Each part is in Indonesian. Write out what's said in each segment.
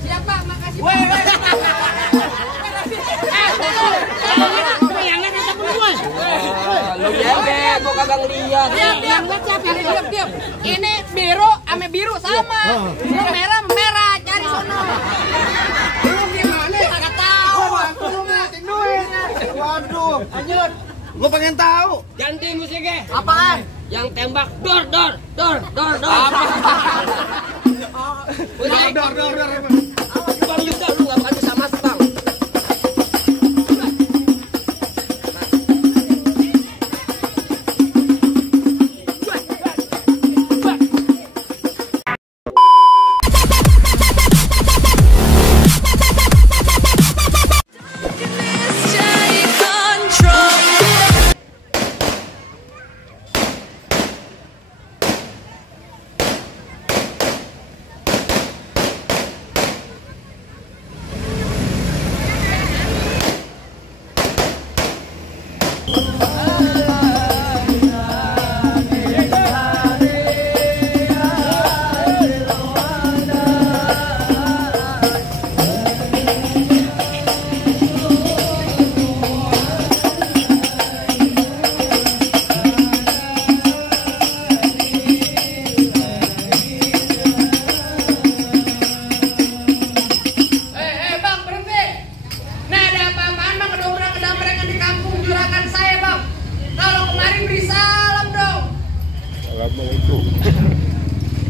Siap Bang, makasih. Lu bebek, gua kagak ngeliat. Diam. Ini biru ame biru sama. Lu merah merah, cari sono. Lu gimana? Kagak tahu. Lu ngasih duit. Waduh. Lanjut. Gua pengen tahu. Ganti musiknya. Apaan? Yang tembak dor. Apa? Dor. Bang Yuda lu nggak bakal bisa masuk bang.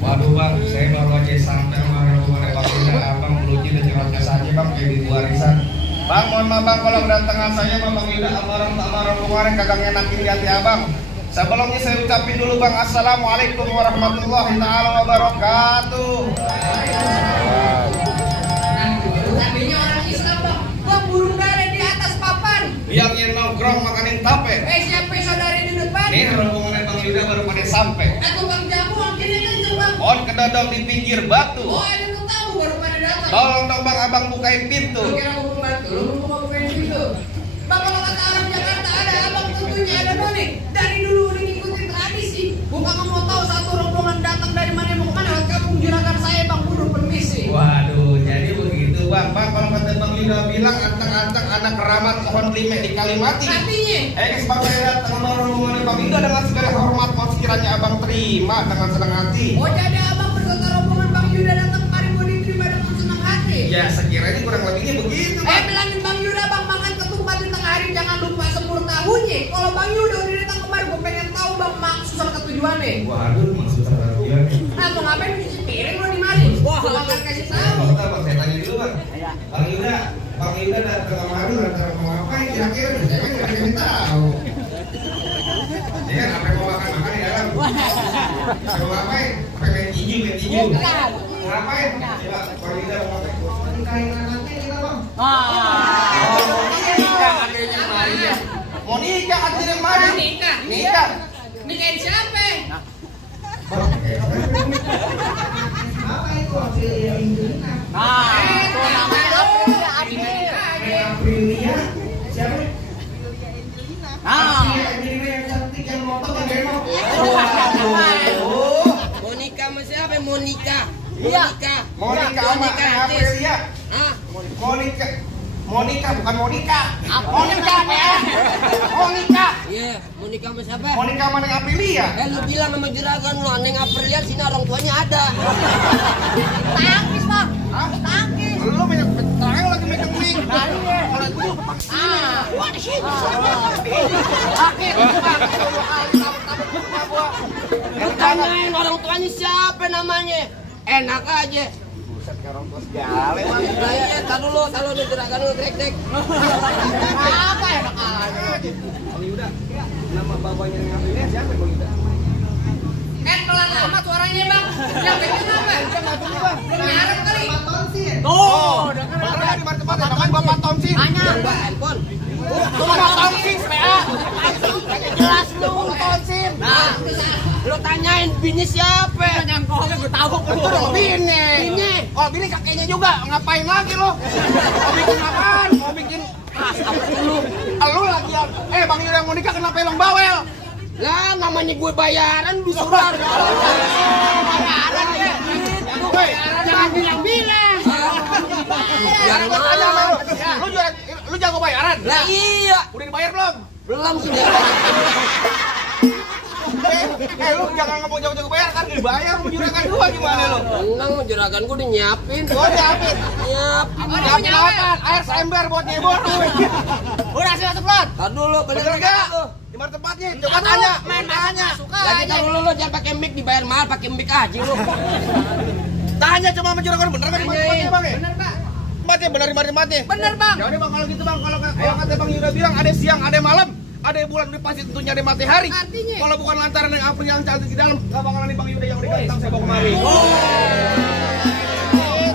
Waduh bang, saya baru aja sampai abang melucu dan cerahnya saja bang kayak di warisan. Bang, mohon maaf bang kalau kedatangan saya bang Yuda amarang kemarin kagak ngenakin di hati abang. Sebelumnya saya ucapin dulu bang, assalamualaikum warahmatullahi taala wabarakatuh. Tadinya orang Islam bang burung dara di atas papan. Yang nongkrong makanin tape. Siapa saudara di depan? Nih rombongan bang Yuda baru pada sampai. Tukang jamu akhirnya kenceng bang. On kedodong di pinggir batu. Ada yang tahu baru pada datang. Tolong dong bang abang bukain pintu. Lu kira gua bantu, lu mau bukain pintu. Bang kalau kata orang Jakarta ada abang tentunya ada noni. Dari dulu udah ngikutin tradisi. Gua kagak mau tahu satu rombongan datang dari mana mau kemana. Lewat kampung juragan saya bang Budur permisi. Waduh, jadi begitu bang. Bang kalau kata bang Yuda bilang anteng-anteng anak keramat pohon lime di Kalimati. Artinya? Sebab saya datang sama rombongan bang Yuda dengan segala hormat mau sekiranya abang terima dengan senang hati. Oh jadi abang berkata rombongan bang Yuda datang kemari mau diterima dengan senang hati. Ya sekiranya kurang lebihnya begitu bang. Bilangin bang Yuda bang makan ketupat di tengah hari jangan lupa semur tahunya. Kalau bang Yuda udah datang kemari gue pengen tahu bang maksud sama ketujuannya. Waduh, maksud sama tujuannya. Mau ngapain cuci piring lo di mari? Wah, makan kasih tahu. Bentar bang, saya tanya dulu bang. Bang Yuda datang kemari datang mau ngapain kira-kira? Saya kan nggak dikasih tahu. Ya kan apa yang mau makan di dalam? Mau ngapain? Apa main tinju? Ngapain? Coba Bang Yuda mau ngapain? Nikahin anaknya kita bang. Nikah adanya Maria. Mau nikah adanya Maria? Nikah. Nikahin siapa? Apa itu Aprilia? Itu namanya Aprilia. Siapa? Aprilia yang cantik yang motor yang gemuk. Monica sama siapa? Monica. Monica sama Aprilia. Monica bukan Monica. Monica ya. Monica. Iya, Monica sama siapa? Monica sama Neng Aprilia. Lu bilang sama juragan lu, Neng Aprilia sini orang tuanya ada. tangkis bang. Tangkis. Lu banyak betang lagi megang ming. Kalau itu wah di sini. Oke, Lu tanyain orang tuanya siapa namanya? Enak aja. Buset kayak orang tua segala. Tar dulu juragan lu trek. apa enak aja. Bang Yuda, nama bapaknya Neng Aprilia siapa Bang Yuda? Pelan amat suaranya bang. Yang bikin apa? Belum ngarep kali. Tuh, beneran di mana tempat namanya Bapak Tomsin. Hanya handphone. Bapak Tomsin, PA. jelas lu Tomsin. Nah, lu tanyain bini siapa? Nyangkolnya gue tahu Itu dong bini. Oh, bini kakeknya juga. Ngapain lagi lo? Mau bikin apaan? Mau bikin Apa lu? lu lagi yang Bang Yuda mau nikah kenapa emang bawel? Lah namanya gue bayaran disuruh. bayaran ya. Woi, Yang Gua tanya sama mana? lu. Lu jago bayaran? Lah iya. Udah dibayar belum? Belum sih. Lu jangan ngomong jago-jago bayar kan dibayar sama juragan gua gimana lu? Tenang, juragan gua udah nyiapin. Gua diapin. Nyiapin. Diapin apa? Air seember buat nyebor lu. Udah sih masuk Lon. Tar dulu, Bener enggak? Di mana tempatnya? Coba tanya. Main tanya. Jadi tar dulu lu jangan pakai mic, dibayar mahal pakai mic aja lu. Tanya cuma sama juragan bener kan di mana tempatnya Bang? Bener, Pak. Tempatnya bener di mana tempatnya? Bener, Bang. Ya udah Bang kalau gitu Bang, kalau kata Bang Yuda bilang ada siang, ada malam, ada bulan, udah pasti tentunya ada matahari. Artinya? Kalau bukan lantaran yang April yang cantik di dalam, enggak bakalan nih Bang Yuda yang udah ganteng saya bawa kemari.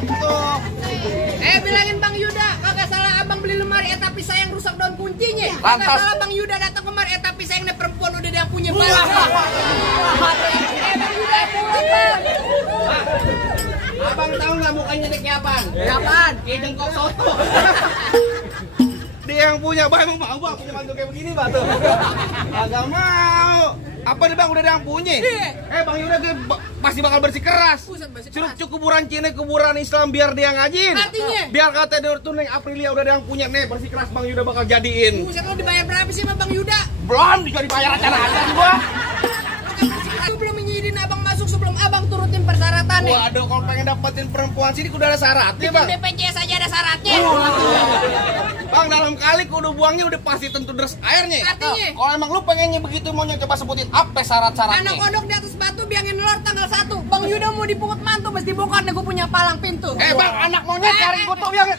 Gitu. Bilangin Bang Yuda, kagak salah abang beli lemari tapi sayang rusak daun kuncinya. Kagak Lantas. salah Bang Yuda datang kemari tapi sayang nih perempuan udah dia yang punya barang. Bang Yuda pulang, Bang. Abang tahu nggak mukanya nih kayak apaan? Kapan? Kayak jengkok soto. Dia yang punya, Bang emang mau Bang punya mantu kayak begini Bang tuh. Agak mau. Apa nih Bang udah ada yang punya? Bang Yuda pasti bakal bersih keras. Buset, bersih Suruh keras. kuburan Cina, kuburan Islam biar dia ngajin. Artinya? Biar kata dia tuh Neng Aprilia udah ada yang punya nih bersih keras Bang Yuda bakal jadiin. Buset, lo dibayar berapa sih sama Bang Yuda? Belum juga dibayar acara-acara gua. Aku belum menyidin abang masuk sebelum abang turutin persyaratannya. Waduh, kalau pengen dapetin perempuan sini kudu ada syaratnya Bang. BPJS aja ada syaratnya. Bang dalam kali kudu buangnya udah pasti tentu deres airnya. Artinya? Kalau emang lu pengennya begitu maunya coba sebutin apa syarat-syaratnya. Anak kodok di atas batu biangin nelor tanggal 1. Bang Yuda mau dipungut mantu mesti bongkar nih gue punya palang pintu. Bang anak monyet cari kutu ya.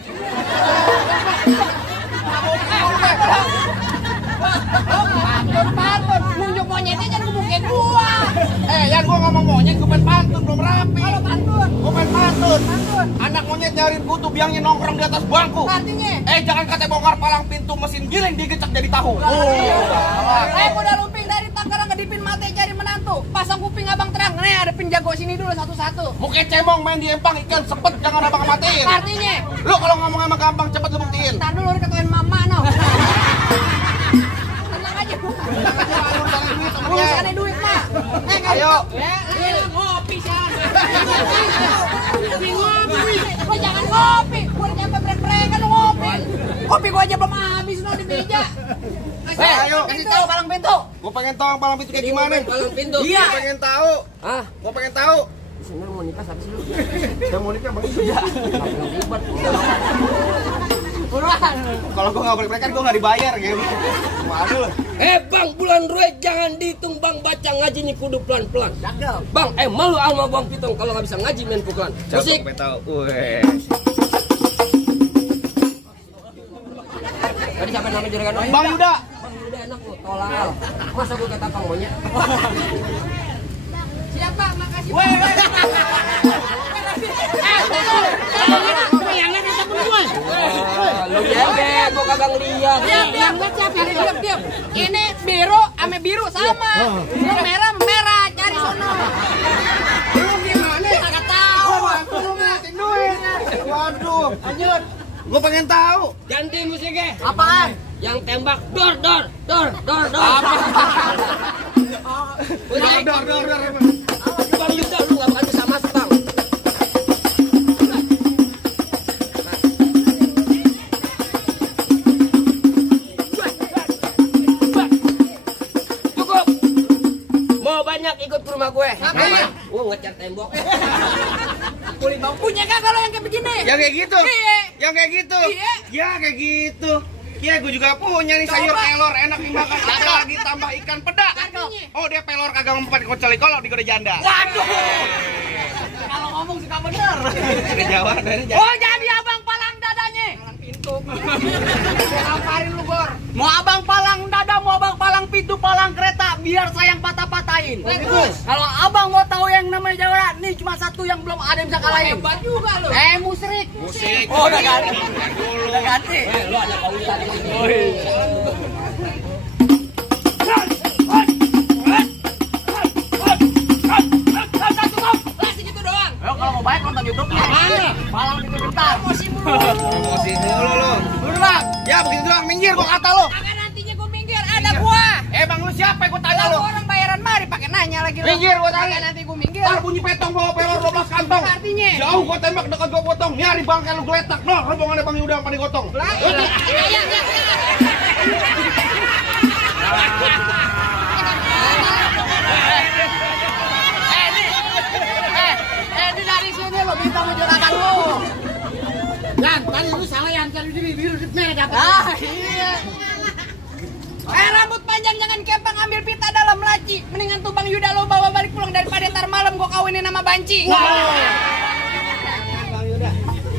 Pantun, nunjuk monyetnya jangan ngebukin gua. Yang gua ngomong monyet gua main pantun belum rapi. Kalau pantun, Gua main pantun. pantun. Anak monyet nyariin kutu biangnya nongkrong di atas bangku. Artinya? Jangan kata bongkar palang pintu mesin giling digecek jadi tahu. Udah lumping dari Tangerang ngedipin mate cari menantu. Pasang kuping abang terang. Nih ada penjago sini dulu satu-satu. Muka cemong main di empang ikan sepet jangan abang matiin. Artinya? Lu kalau ngomong emang gampang cepet lu buktiin. Ntar dulu lu ketuain mama no. Tenang aja. Urusannya duit mah. Ayo. Ngopi sih. Ngopi. Lu jangan ngopi. Gua udah nyampe brek-brekan lu ngopi. Kopi gua aja belum habis no di meja. Ayo. Kasih tahu palang pintu. Gua pengen tahu palang pintu kayak gimana. Palang pintu. Iya. Gua pengen tahu. Hah? Gua pengen tahu. Sebenarnya mau nikah siapa sih lu? Saya mau nikah Bang Yuda. Belum ribet. Kalau gua nggak balik gua nggak dibayar gitu. Waduh loh. Bang, bulan Rue jangan dihitung Bang, baca ngaji nih kudu pelan-pelan. Bang, malu alma Bang Pitung kalau nggak bisa ngaji main pukulan. Musik. Gua pengen tahu. Weh. Tadi siapa namanya juragan? Bang Yuda. Bang Yuda enak lu, tolal. Masa gua kata Bang monyet? Siapa? Makasih. Lu jebet, gua kagak ngeliat. Diam. Ini biru ame biru sama. Lu merah merah cari sono. Lu gimana? Kagak tahu. Lu ngeliatin duit. Waduh. Lanjut. Gua pengen tahu. Ganti musiknya. Apaan? Yang tembak dor. Dor. Bang Yuda lu nggak bakal bisa masuk Bang. Cukup. Mau banyak ikut ke rumah gue. Ngapain? Gua ngecat tembok. Kulit bang punya kan kalau yang kayak begini? Yang kayak gitu? Iya. Yang kayak gitu? Iya. Ya kayak gitu. Ya gue juga punya nih sayur pelor enak dimakan. Ada lagi tambah ikan peda. Artinya? Oh dia pelor kagak mempan koceli kolok di goda janda. Waduh. Kalau ngomong suka bener. Udah jawab dari Oh jadi abang palang dadanya. Palang pintu. Ngapain lu Gor? Mau abang palang dada, mau abang palang pintu, palang kereta, biar saya yang patah-patahin. Kalau abang mau tahu yang namanya Jawa, nih cuma satu yang belum ada yang bisa kalahin. Hebat juga lu. Musrik. musik. Oh udah ganti. Udah ganti. Lu ada pausan. Kalau mau baik nonton YouTube mana? Palang pintu bentar. Promosi mulu. Promosi dulu lu. Dulu bang. Ya begitu doang minggir gua kata lu. Agak nantinya gue minggir, ada gua. Bang lu siapa gua tanya Kalau lu. orang bayaran mari pakai nanya lagi. Minggir gua tanya. Agak nanti gue minggir. dipanggil? Ntar bunyi petong bawa pelor 12 kantong. Artinya? Jauh gua tembak dekat gua potong. Nyari bangkai lu geletak. Noh, rombongannya Bang Yuda yang pada gotong. Ini dari sini lo minta menjuragan lo. Lan, tadi lu salah yang kan biru merah dapat. Iya. Rambut panjang jangan kepang, ambil pita dalam laci. Mendingan tuh Bang Yuda lo bawa balik pulang daripada ntar malam gua kawinin sama Banci. Bang Yuda.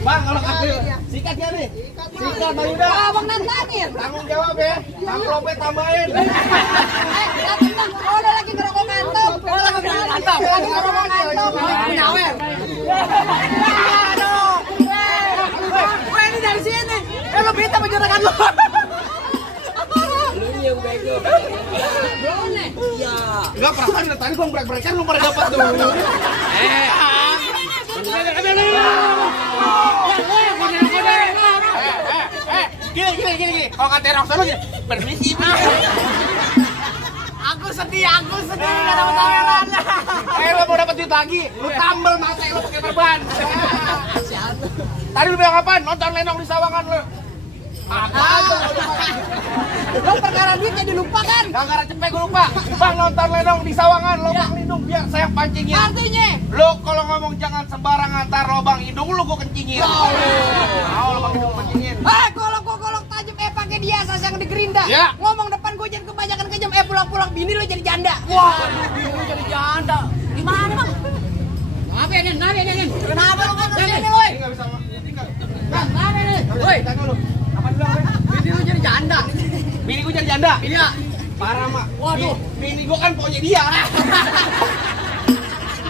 Bang, kalau kaki sikat ya nih. Sikat Bang Yuda. Bang nantangin. Tanggung jawab ya. Amplopnya tambahin. Datang Bang. Udah lagi ngerokok kantong. Lagi ngerokok kantong. Nyawer. Aduh. Gue ini dari sini. Lo minta menjuragan lo. Lu yang bego. Iya. Enggak perasaan dari tadi gua break-breakan lu pada dapat tuh. Gini. Kalau kata orang sana permisi. Aku sedih, gak dapat tawaran. Lo mau dapat duit lagi, lu tambel mata lu pakai perban. Tadi lu bilang apaan? Nonton Lenong di Sawangan lu. Lo perkara duit jadi lupa kan? Gara-gara cepet gue lupa. Bang, nonton Lenong di Sawangan, lobang hidung biar saya pancingin. Artinya? Lo kalau ngomong jangan sembarangan, ntar lobang hidung lu gue kencingin. Lobang hidung kencingin. Kalau golok tajam pakai dia asas yang digerinda. Ya. Ngomong depan gue jangan kebanyakan kejam. Pulang-pulang bini lo jadi janda. Bini lu jadi janda. Gimana Bang? Kenapa ya Nen? Kenapa lo kan ini woi? Ini nggak bisa. Bang, mana nih? Woi, Tanya lu. Apa bilang? bini lo jadi janda. Bini gue jadi janda. Bini ya? Parah, Mak. Waduh. Bini gue kan pokoknya dia.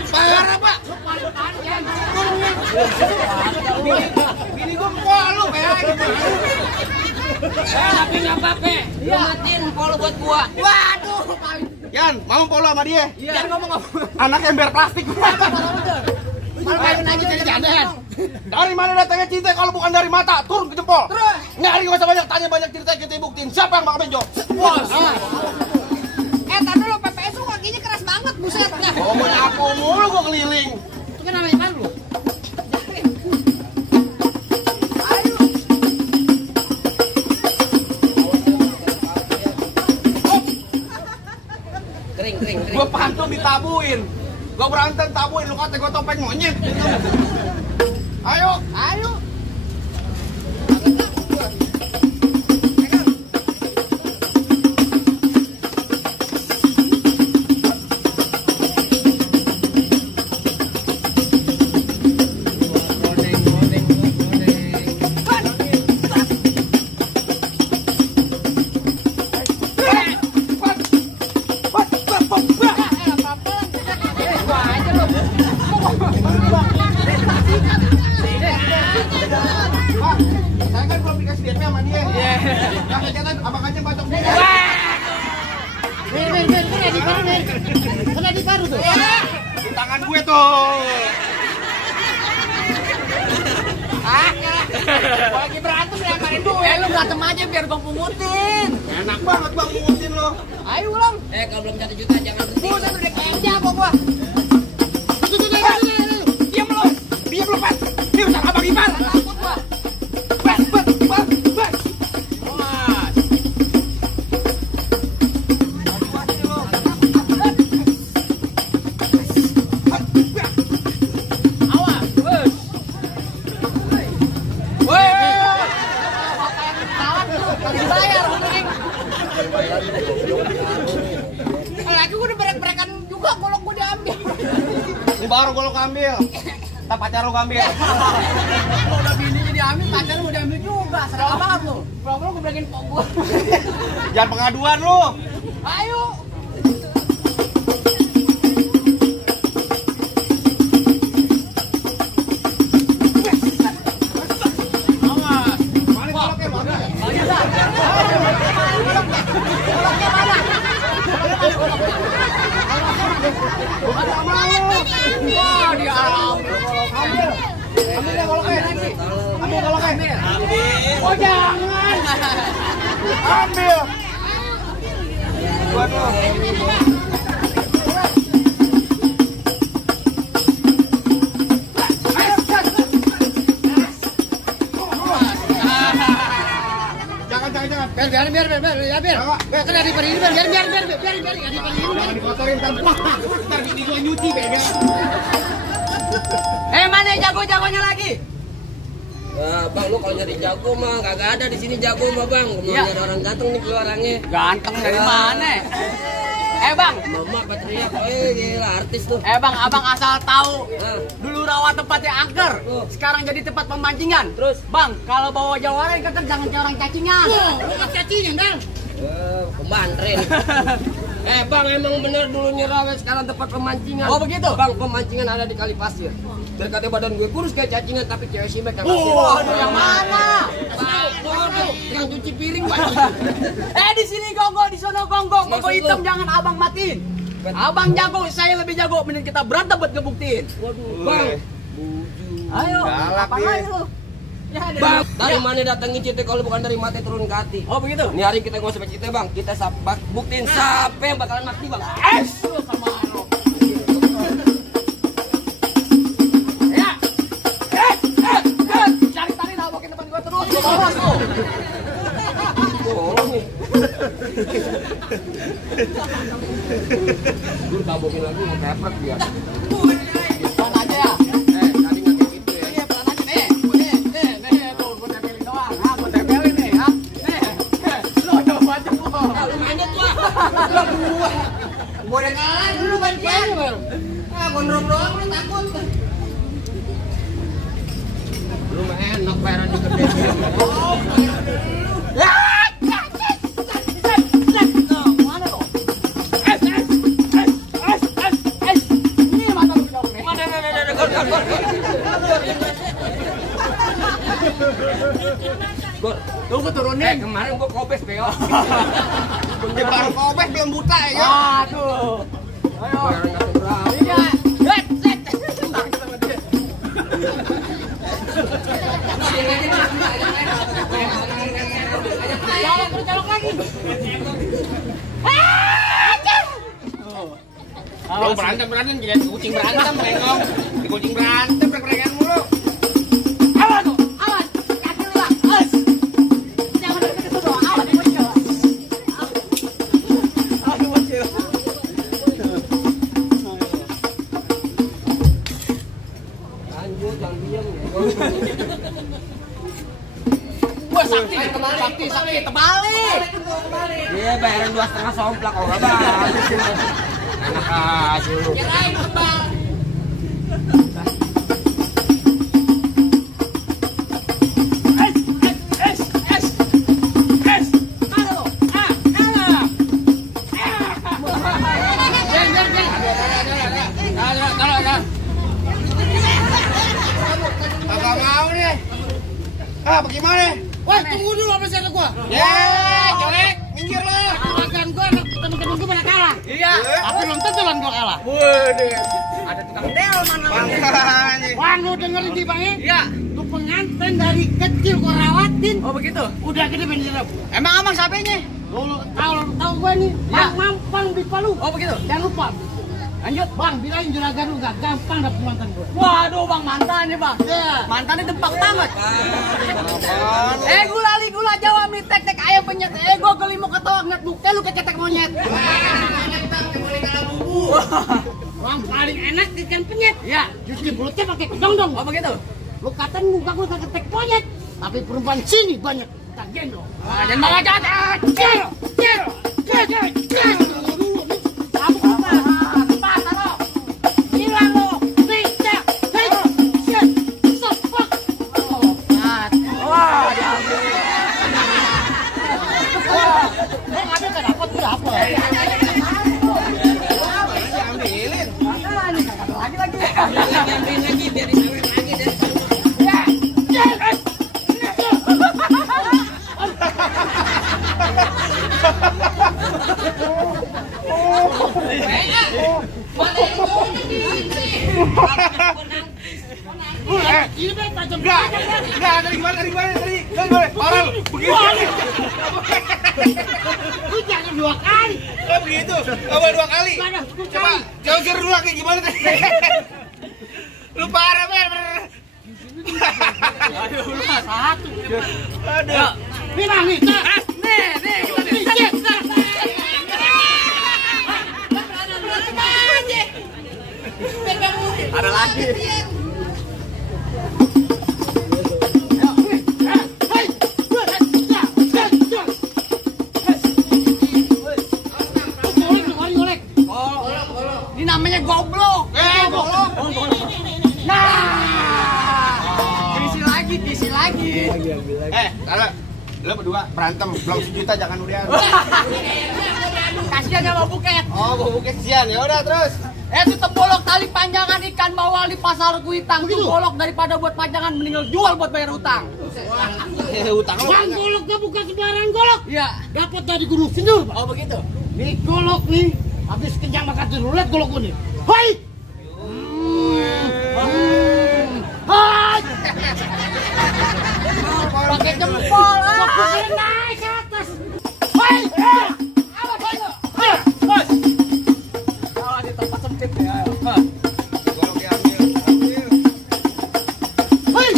Parah, Pak. Lo paling panjang. Bini gue kok lu kayak gitu. Tapi nggak apa-apa. Lu matiin polo buat gua. Waduh, paling. Yan, mau polo sama dia. Jangan ngomong-ngomong. Anak ember plastik. Malu kawin aja jadi janda. Dari mana datangnya cinta kalau bukan dari mata? Turun ke jempol. Terus? Nyari gak usah banyak tanya, banyak cerita, kita buktiin siapa yang bakal benjol. Bos. Tar dulu PPS lu kakinya keras banget, buset. Oh, mau nyapu mulu gua keliling. Itu kan namanya malu. Kering. Gua pantun ditabuin. Gua berantem tabuin, lu kata gua topeng monyet. Ayo. Bang, saya kan belum dikasih DP sama dia. Yang kegiatan abang aja bacok dia. Kena di paru tuh. Di tangan gue tuh. Kalau lagi berantem lemparin duit. Lu berantem aja biar Bang pungutin. Enak banget Bang pungutin lo. Ayo ulang. Kalau belum 1 juta jangan berhenti. Buset udah kerja kok gua. Diam lo. Pak. Ini urusan abang Iman. Takut gua. Bas. Lagi gua udah berek-berekan juga golok gua diambil. Ini baru golok ambil. Tak pacar lo ambil. Kalau udah bininya diambil, pacar lu diambil juga. Serah banget lu. Pulang-pulang gua berekin pok gua. Jangan pengaduan lo. Ayo. Mana goloknya Bang? Wah, dia Ambil goloknya. Oh, jangan. Ambil. Waduh. Biar. Kan ada di ini, biar. Jangan dikotorin ntar bini gua nyuci bega. Mana jago-jagonya lagi? Bang, lu kalau nyari jago mah kagak ada di sini jago mah, Bang. Mau Iya. nyari orang ganteng nih orangnya. Ganteng dari mana? Bang. Mama teriak, gila artis tuh. Bang, abang asal tahu. Nah, Dulu rawa tempatnya angker, sekarang jadi tempat pemancingan. Terus? Bang, kalau bawa jawara kan jangan kayak orang cacingan. Bukan cacingan, Bang. pembantren. Bang, emang bener dulunya rawa sekarang tempat pemancingan. Oh, begitu? Bang, pemancingan ada di Kali Pasir. Biar kata badan gue kurus kayak cacingan tapi cewek sih mereka. Waduh, yang mana? Waduh, yang cuci piring Pak. Di sini gonggong, di sono gonggong. Maksud Gonggong hitam lu? jangan abang matiin. Abang jago, saya lebih jago. Mending kita berantem buat ngebuktiin. Waduh, Bang. Ayo, Galak apa dia. lagi lu? Ya, Bang, dari mana datangin cite kalau bukan dari mati turun ke hati? Oh, begitu? Ini hari kita ngomong sama cite, Bang. Kita buktiin siapa yang bakalan mati, Bang. Lu sama lu. Ya. Cari-cari nabokin depan gua terus. Gua bawas lu. Tolong nih. Gue tabokin lagi mau kepret dia. Pelan aja ya. Tadi nggak kayak gitu ya. Iya, pelan aja nih. Nih, tuh gua tempelin doang. Gua tempelin nih, ha. Nih. Lu coba aja lu. Lu manjat lah. Gua udah kalah dulu gantian. Gondrong doang lu takut. Lu mah enak bayaran di gede. Tunggu turunin. Kemarin gua kopes beo. Baru kobes belum buta ya. Aduh. Ayo. Bayaran nggak seberapa. Iya. Colok lagi. Lu berantem jadi kucing berantem merengong. Di kucing berantem merengong mulu. Awas tuh, awas. Kaki lu lah. Awas. Jangan deket situ doang. Awas, bocil. Aduh, bocil. Lanjut, jangan diam ya. Wah, sakti, terbalik. Iya, bayaran 2,5 somplak oh nggak bang. Enak aja lu. Kirain tebal. Kagak mau nih. Bagaimana? Wah, tunggu dulu apa sih gua? Jelek, minggir lo. Makan gua temen-temen gua pada kalah. Iya. Tapi belum tentu lan gua kalah. Waduh. Ada tukang del mana? Makanya. Wah, lu dengerin di Bang ya? Iya. Lu pengantin dari kecil gua rawatin. Oh begitu. Udah gede bener. Emang abang siapanya? Lu tahu gua nih, Bang Mampang di Palu. Oh begitu. Jangan lupa. Lanjut, Bang, bilangin juragan lu gak gampang dapet mantan gua. Waduh, Bang, mantan nih, Bang. Iya. Mantannya dempak banget. Gula Jawa mie tek ayam penyet. Gua geli mau ketawa ngeliat muka lu kecetek monyet. Bang, paling enak ikan penyet. Ya, justru mulutnya pakai kedong dong. Oh begitu. Lu katain muka gua ketek monyet, tapi perempuan sini banyak tak gendong. Dan malah jahat. Kamu apa? Tempat taruh. Hilang lu. Nih, cek. Hei, shit. Sopak. Wah, ya. Ada nggak dapat berapa? Ambilin. Lagi. Ambilin lagi biar disawer lagi deh. Ini deh tajam. Enggak, tadi gimana? Orang begitu. Lu jangan 2 kali. Oh begitu. Coba 2 kali. Mana? Coba jauh dulu lagi gimana tadi? Lu parah, Ber. Aduh, lu satu. Aduh. Bilang nih, nih. Ada lagi. Ini namanya goblok. Goblok. Nah. Diisi lagi. Tara, lo berdua berantem, belum sejuta jangan udah. Kasihan sama buket. Oh, mau buket kesian. Ya udah terus. Tutup bolok tali panjangan ikan bawal di pasar Kuitang. Tuh bolok daripada buat panjangan mendingan jual buat bayar utang. Utang lo. Bang, goloknya bukan sembarangan golok. Iya. Dapat dari Gunung Sindur. Oh begitu. Nih golok nih. Habis kenyang makan telur, lihat golok gue nih. Hai. Hai. Pakai jempol. Goloknya naik ke atas. Hai. Oh, di tempat sempit ya. Golok diambil. Hai.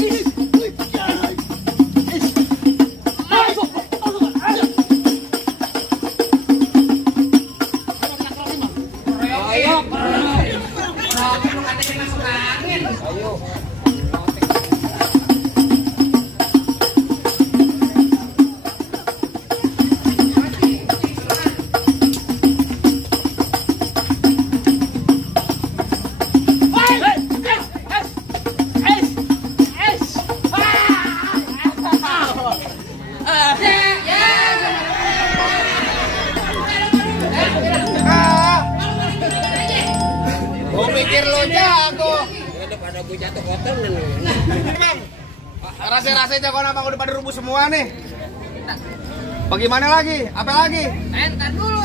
Gua pikir lo jago. Pada gue jatuh kotor nih. Bang, rasa-rasanya jagoan abang udah pada rubuh semua nih. Bagaimana lagi? Apa lagi? Entar dulu.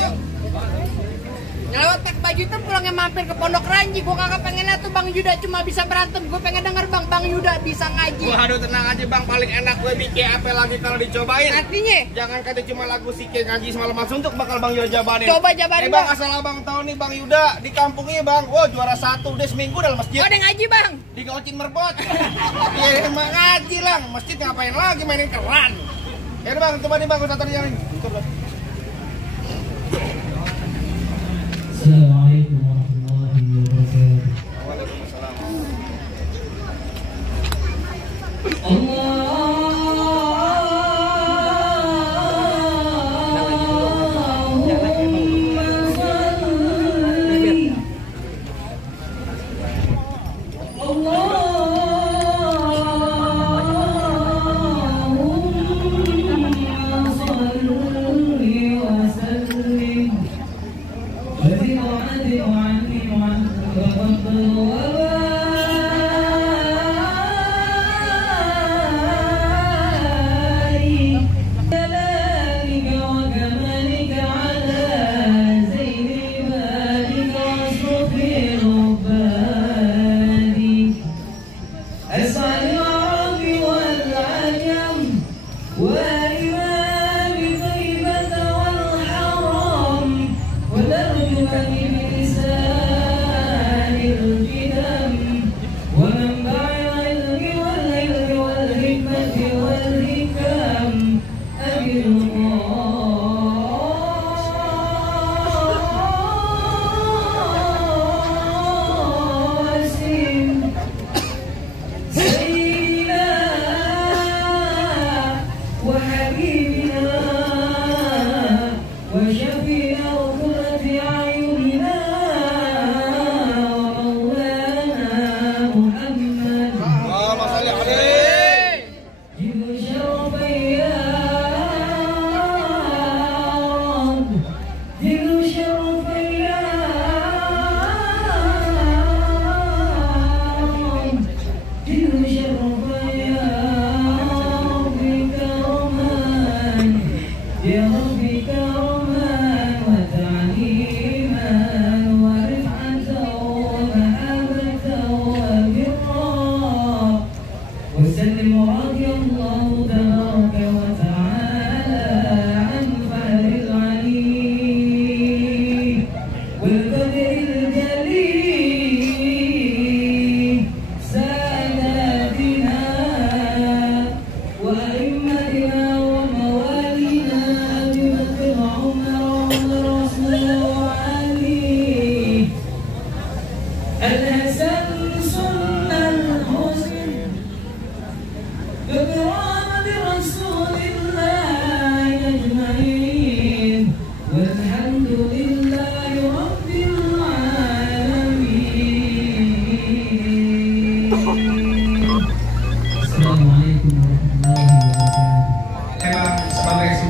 Nyelewat pakai baju itu pulangnya mampir ke Pondok Ranji. Gue kagak pengennya tuh Bang Yuda cuma bisa berantem. Gue pengen denger Bang Yuda bisa ngaji. Waduh tenang aja bang, paling enak gue bikin apa lagi kalau dicobain. Artinya? Jangan kata cuma lagu Sike ngaji semalam suntuk bakal Bang Yuda jabanin. Coba jabarin, bang, Bang. asal abang tahu nih Bang Yuda di kampungnya bang, wah juara 1 deh seminggu dalam masjid. Oh, ada ngaji Bang. Digocin merbot. Ya emang ngaji lang, masjid ngapain lagi mainin keran. Ya udah bang, coba nih bang, gue tatar jalan. Assalamualaikum warahmatullahi wabarakatuh. Waalaikumsalam.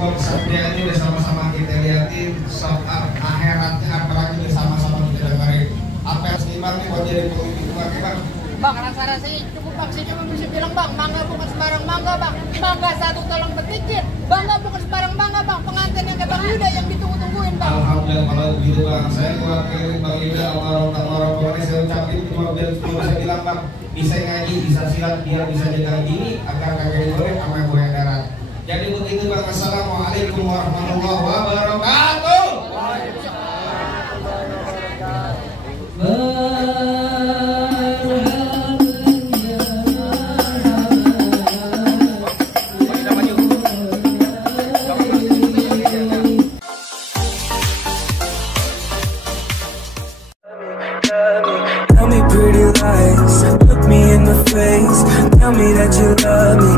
semua kesaktian ini udah sama-sama kita liatin soal akhiratnya, apalagi udah sama-sama kita dengerin. Apa yang seimbang nih buat jadi pemimpin umat ya Bang? Bang, rasa-rasanya cukup Bang. Saya cuma bisa bilang Bang, mangga bukan sembarang mangga Bang. Mangga satu tolong petikin. Bangga bukan sembarang mangga Bang. Pengantin yang kayak Bang Yuda yang ditunggu-tungguin Bang. Alhamdulillah kalau begitu Bang. Saya mewakili Bang Yuda Almarhum saya ucapin cuma biar saya bilang Bang, bisa ngaji, bisa silat, biar bisa jaga gini agar kagak digoreng sama yang goyang darat. Jadi begitu Bang. Assalamualaikum warahmatullahi wabarakatuh. Tell me pretty lies, look me in the face. Tell me that you love me,